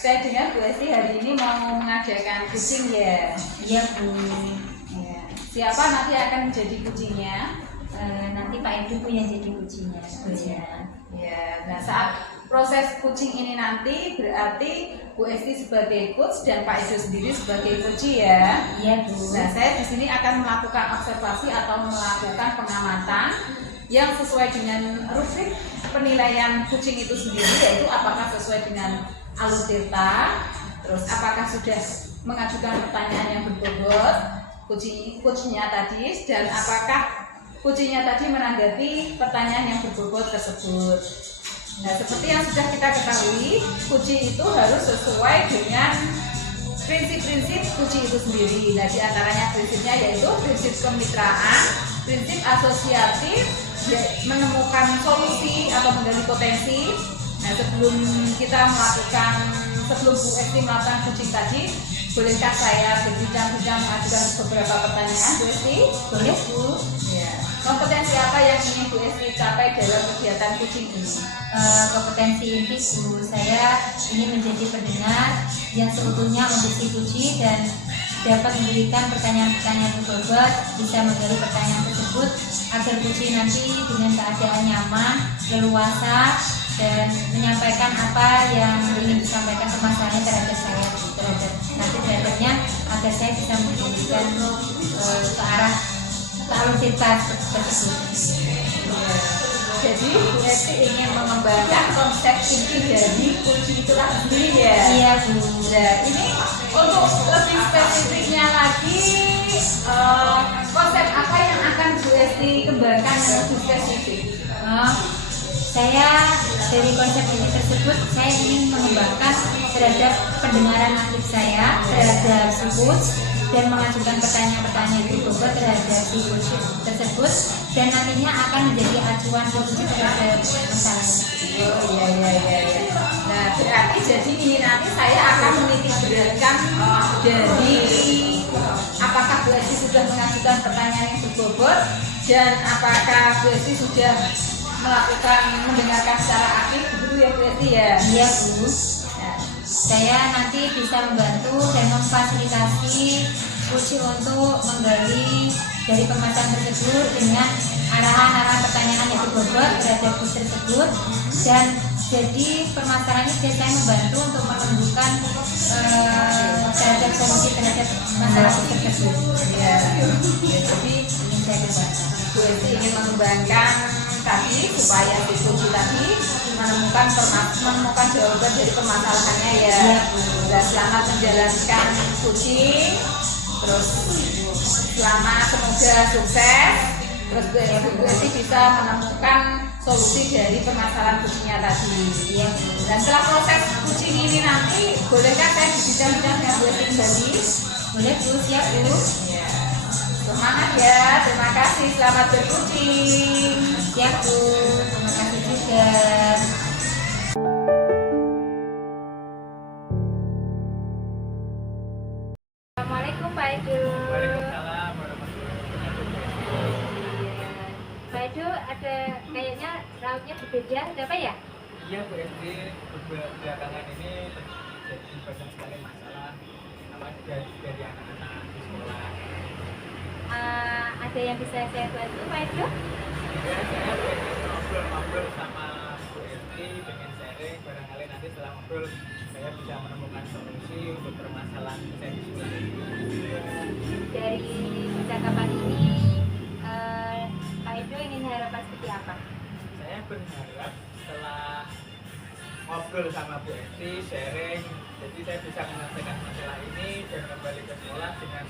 Saya dengar Bu Esti hari ini mau mengadakan kucing ya? Iya Bu. Ya. Siapa nanti akan menjadi kucingnya? Nanti Pak Edu yang jadi kucingnya. Ya. Nah, saat proses kucing ini nanti berarti Bu Esti sebagai coach dan Pak Edu sendiri sebagai kuci ya? Iya Bu. Nah, saya di sini akan melakukan observasi atau melakukan pengamatan yang sesuai dengan rubrik penilaian kucing itu sendiri, yaitu apakah sesuai dengan alur delta, terus apakah sudah mengajukan pertanyaan yang berbobot kucingnya tadi, dan apakah kucingnya tadi menanggapi pertanyaan yang berbobot tersebut. Nah, seperti yang sudah kita ketahui, kucing itu harus sesuai dengan prinsip-prinsip kucing itu sendiri. Nah, diantaranya prinsipnya yaitu prinsip kemitraan, prinsip asosiatif, menemukan solusi atau menggali potensi. Nah, sebelum Bu Esti melakukan kucing tadi, bolehkah saya berbincang-bincang mengajukan beberapa pertanyaan, Bu Esti? Boleh Bu. Ya. Kompetensi apa yang ingin Bu Esti capai dalam kegiatan kucing ini? Kompetensi inti Bu, saya ingin menjadi pendengar yang seutuhnya untuk si kucing dan dapat memberikan pertanyaan-pertanyaan yang berbobot, bisa menggali pertanyaan tersebut agar kucing nanti dengan keadaan nyaman, leluasa, dan menyampaikan apa yang ingin disampaikan permasalahannya terhadap saya, terhadapnya, agar saya bisa memberikan ke arah alur cerita tersebut. Jadi Bu Esti ingin mengembangkan konsep inti dari kucing itu sendiri ya? Iya Bu. Nah, ini untuk lebih spesifiknya lagi, konsep apa yang akan Bu Esti kembangkan yang lebih spesifik? Saya dari konsep ini tersebut saya ingin mengembangkan terhadap pendengaran aktif saya terhadap si coach dan mengajukan pertanyaan-pertanyaan yang berbobot terhadap si coach tersebut dan nantinya akan menjadi acuan solusi terhadap masalah. Oh iya. Nah, berarti jadi ini nanti saya akan menitik beratkan dari apakah Bu Esti sudah mengajukan pertanyaan yang berbobot dan apakah Bu Esti sudah mendengarkan secara aktif, begitu ya Bu Esti ya? Iya Bu. Nah, saya nanti bisa membantu dan memfasilitasi kucing untuk menggali dari permasalahan tersebut dengan arahan-arahan pertanyaan yang berbobot terhadap kucing tersebut dan jadi permasalahannya saya membantu untuk menemukan terhadap solusi terhadap masalah tersebut. Ya, jadi Ingin saya kembangkan. Bu Esti ingin mengembangkan tadi supaya si kucing tadi menemukan jawaban dari permasalahannya ya. Sudah selamat menjalankan kucing, terus semoga sukses, terus Bu Esti bisa menemukan solusi dari permasalahan kucingnya tadi. Dan setelah proses kucing ini nanti, bolehkah saya berbincang-bincang dengan Bu Esti kembali? Boleh Bu, siap Bu. Ya. Semangat ya, terima kasih, selamat berkucing. Siap Bu, terima kasih juga. Assalamualaikum Pak Edu. Waalaikumsalam warahmatullahi wabarakatuh. Pak Edu, ada kayaknya lautnya berbeda, ada apa ya? Iya Bu Esti, belakangan ini terjadi banyak sekali masalah dari anak-anak di sekolah. Ada yang bisa saya bantu Pak Edu? Ya, saya pengen ngobrol sama Bu Esti, pengen sharing, barangkali nanti setelah ngobrol saya bisa menemukan solusi untuk permasalahan saya di sekolah ini. Dari percakapan ini, Pak Edu ingin harapan seperti apa? Saya berharap setelah ngobrol sama Bu Esti, sharing, jadi saya bisa menyelesaikan masalah ini dan kembali ke sekolah dengan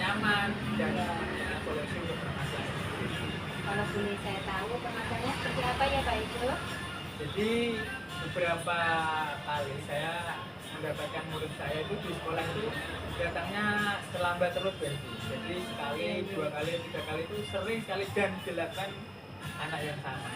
nyaman dan dengan solusi untuk permasalahan ini. Kalau boleh saya tahu permasalahannya seperti apa ya Pak Edu? Jadi beberapa kali saya mendapatkan murid saya itu di sekolah itu datangnya terlambat terus Bu Esti. Jadi sekali, dua kali, tiga kali itu sering sekali dan dilakukan anak yang sama.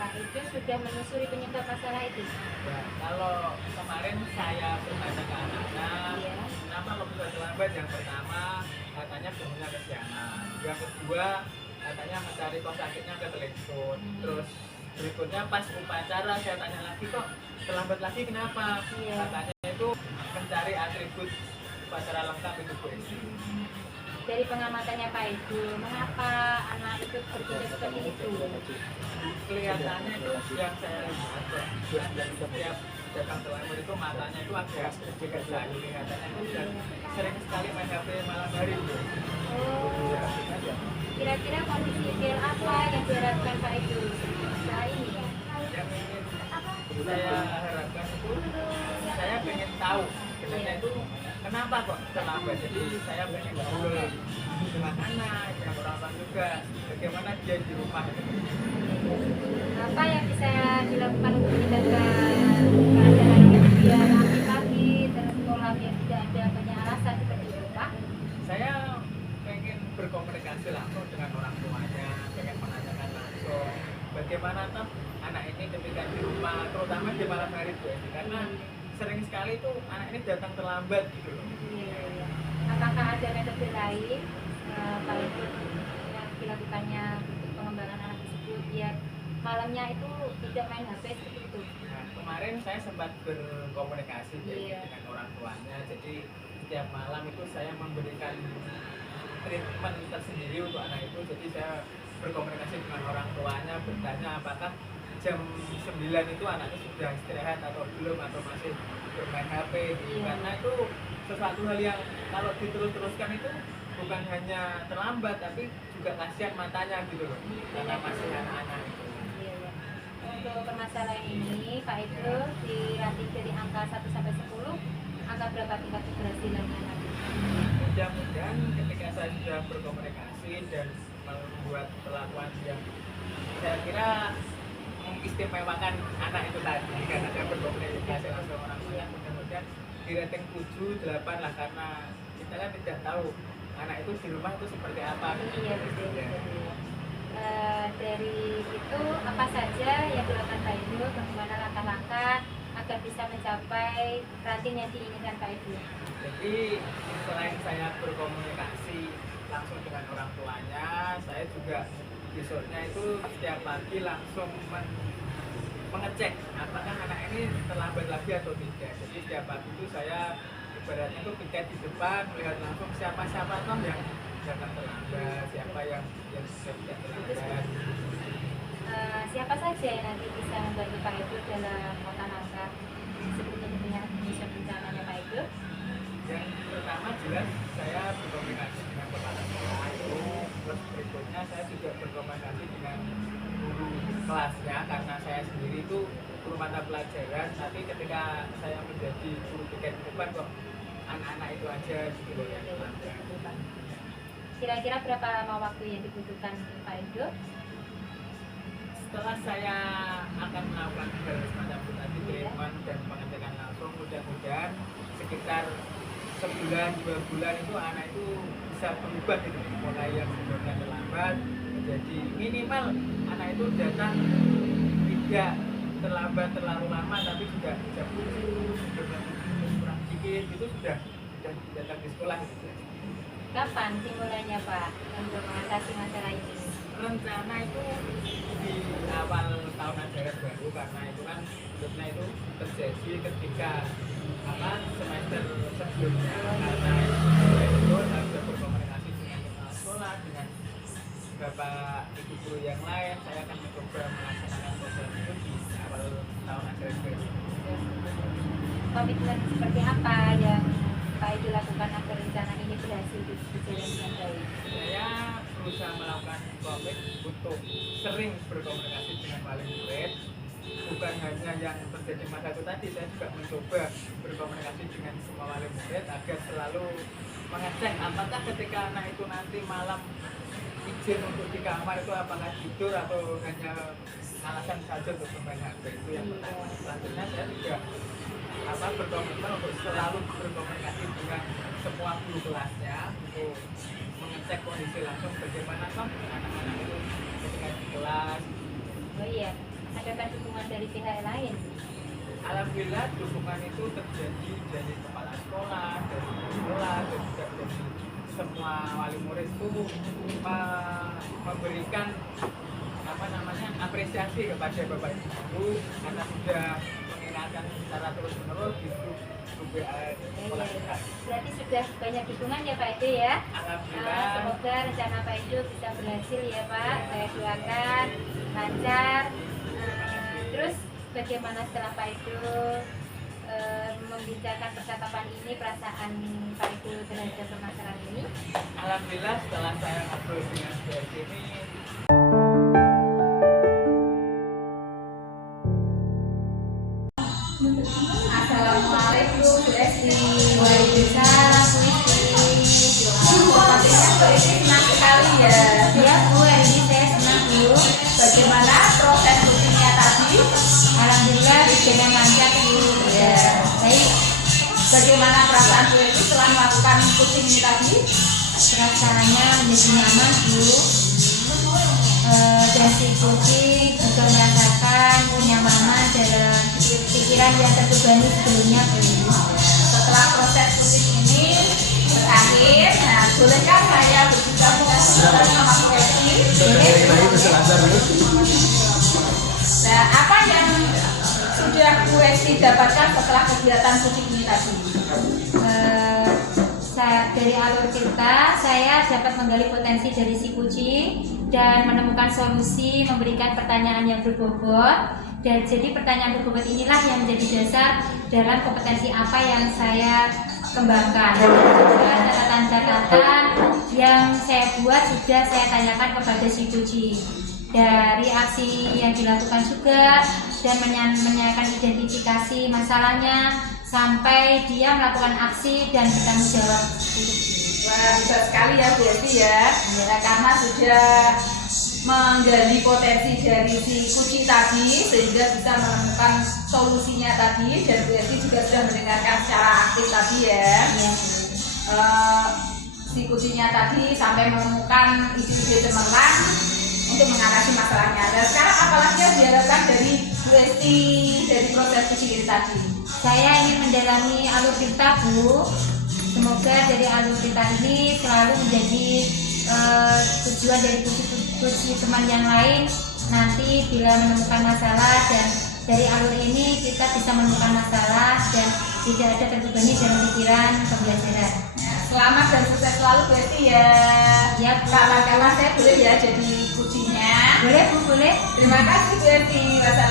Pak Edu sudah menelusuri penyebab masalah itu? Nah, kalau kemarin saya bertanya ke anak-anak, Iya. kenapa kok bisa terlambat? Yang pertama katanya bangunnya kesiangan, yang kedua katanya mencari kos sakitnya ke telepon, terus berikutnya pas upacara saya tanya lagi, kok terlambat lagi kenapa? Iya. Katanya itu mencari atribut upacara lengkap itu Bu Esti. Dari pengamatannya Pak Edo, mengapa anak itu berpikir seperti itu? Kelihatannya itu yang saya lihat kok, setiap datang ke Lemur itu matanya itu agak sedikit sakit, kelihatannya itu dan sering sekali main HP malam hari Bu. Oh, kira-kira kondisi ideal apa yang diharapkan Pak Edo saat ini? Yang ingin saya harapkan itu, saya pengen tahu sebenarnya itu kenapa kok terlambat. Jadi saya pengen ngobrol dengan anak, dengan orang tua juga, bagaimana dia di rumah. Apa yang bisa dilakukan untuk menjaga keadaan biar nanti pagi terus sekolah biar tidak ada banyak alasan seperti itu Pak? Saya pengen berkomunikasi langsung dengan orang tuanya, pengen menanyakan langsung bagaimana toh anak ini ketika di rumah, terutama di malam hari Bu Esti, karena sering sekali tuh anak ini datang terlambat gitu loh. Iya. Apakah ada metode lain Pak Edo yang dilakukannya untuk pengembangan anak tersebut biar malamnya itu tidak main HP seperti itu? Nah, kemarin saya sempat berkomunikasi dengan orang tuanya, jadi setiap malam itu saya memberikan treatment tersendiri untuk anak itu. Jadi saya berkomunikasi dengan orang tuanya, bertanya apakah jam 9 itu anaknya sudah istirahat atau belum, atau masih bermain HP gitu. Karena itu sesuatu hal yang kalau diterus-teruskan itu bukan hanya terlambat tapi juga kasihan matanya gitu loh, karena masih anak-anak itu. Iya. Untuk permasalahan ini Pak Edo dilatih dari angka 1 sampai 10, angka berapa tingkat keberhasilannya nanti? Mudah-mudahan ketika saya sudah berkomunikasi dan membuat perlakuan yang saya kira mengistimewakan anak itu tadi, karena saya berkomunikasi langsung orang tua, mudah-mudahan di rating 7, 8 lah, karena kita kan tidak tahu anak itu di rumah itu seperti apa. Iya betul. Dari itu apa saja yang dilakukan Pak Edo, bagaimana langkah-langkah agar bisa mencapai rating yang diinginkan Pak Edo? Jadi selain saya berkomunikasi langsung dengan orang tuanya, saya juga besoknya itu setiap pagi langsung mengecek apakah anak ini terlambat lagi atau tidak. Jadi setiap pagi itu saya ibaratnya itu piket di depan, melihat langsung siapa-siapa toh yang datang terlambat, siapa yang tidak terlambat. Siapa saja yang nanti bisa membantu Pak Edo dalam langkah-langkah sebelumnya dengan Indonesia rencananya Pak Edo? Yang pertama jelas saya berkomunikasi dengan kepala sekolah itu, terus berikutnya saya juga berkomunikasi dengan guru kelasnya, karena saya sendiri itu guru mata pelajaran, tapi ketika saya menjadi guru piket di depan kok anak-anak itu aja gitu loh yang terlambat. Kira-kira berapa lama waktu yang dibutuhkan Pak Edo? Setelah saya akan melakukan hal semacam itu tadi, treatment dan pengecekan langsung, mudah-mudahan sekitar sebulan 2 bulan itu anak itu bisa berubah gitu, mulai yang sebelumnya terlambat menjadi minimal anak itu datang tidak terlambat terlalu lama, tapi juga jam 7 sebelumnya kurang dikit itu sudah datang di sekolah gitu. Kapan dimulainya Pak untuk mengatasi masalah ini? Rencana itu di awal tahun ajaran baru, karena itu kan sebelumnya itu terjadi ketika semester sebelumnya, karena itu saya sudah berkomunikasi dengan kepala sekolah, dengan bapak ibu guru yang lain, saya akan mencoba melaksanakan program itu di awal tahun ajaran baru. Komitmen seperti apa yang Pak Edo lakukan agar rencana ini berhasil berjalan dengan baik? Saya berusaha melakukan komit untuk sering berkomunikasi dengan wali murid, bukan hanya yang terjadi masa itu tadi, saya juga mencoba berkomunikasi dengan semua wali murid agar selalu mengecek apakah ketika anak itu nanti malam izin untuk di kamar itu apakah tidur atau hanya alasan saja untuk bermain HP. Itu yang pertama. Selanjutnya saya juga berkomitmen untuk selalu berkomunikasi dengan semua guru kelasnya untuk mengecek kondisi langsung bagaimana anak-anak itu ketika di kelas. Oh iya, adakah dukungan dari pihak lain? Alhamdulillah dukungan itu terjadi dari kepala sekolah, dari sekolah, dan juga dari semua wali murid itu memberikan apresiasi kepada Bapak Ibu guru karena sudah mengingatkan secara terus-menerus di grup WA sekolah kita. Berarti sudah banyak dukungan ya Pak Edo ya. Alhamdulillah. Semoga rencana Pak Edo bisa berhasil ya Pak. Saya doakan lancar. Terus bagaimana setelah Pak Edo membicarakan percakapan ini, perasaan Pak Edo terhadap permasalahan ini? Alhamdulillah setelah saya ngobrol dengan Bu Esti ini, Assalamualaikum Bu Esti. Waalaikumsalam Bu Esti. Sepertinya Bu Esti senang sekali ya. Ya Bu, hari ini saya senang Bu. Bagaimana proses rutinnya tadi? Alhamdulillah dengan lancar Bu. Ya. Baik, Bagaimana perasaan Bu Esti setelah melakukan coaching ini tadi? perasaannya menjadi nyaman Bu. Dan si kucing juga merasakan kenyamanan dalam pikiran yang terbebani sebelumnya Bu. Setelah proses coaching ini berakhir, nah bolehkah saya berbicara sama Bu Esti? Nah, apa yang sudah Bu Esti dapatkan setelah kegiatan coaching ini tadi? Dari alur cerita, saya dapat menggali potensi dari si kucing dan menemukan solusi, memberikan pertanyaan yang berbobot. Dan jadi pertanyaan berbobot inilah yang menjadi dasar dalam kompetensi apa yang saya kembangkan. Juga catatan-catatan yang saya buat sudah saya tanyakan kepada si kucing. Dari aksi yang dilakukan juga dan menanyakan identifikasi masalahnya sampai dia melakukan aksi dan bertanggung jawab. Wah, hebat sekali ya Bu Esti ya. Ya, karena sudah menggali potensi dari si kucing tadi sehingga bisa menemukan solusinya tadi, dan Bu Esti juga sudah mendengarkan secara aktif tadi ya. Ya. Si kucingnya tadi sampai menemukan ide-ide cemerlang untuk mengatasi masalahnya. Dan sekarang apalagi yang diharapkan dari Bu Esti dari proses kucing ini tadi? Saya ingin mendalami alur cerita Bu. Semoga dari alur cerita ini selalu menjadi tujuan dari kucing teman yang lain nanti bila menemukan masalah, dan dari alur ini kita bisa menemukan masalah dan tidak ada terbebani dalam pikiran pembelajaran. Selamat dan sukses selalu Bu Esti ya. Ya Bu. Kapan-kapan saya boleh ya jadi kucingnya. Boleh Bu, boleh. Terima kasih Bu Esti. Wassalamualaikum.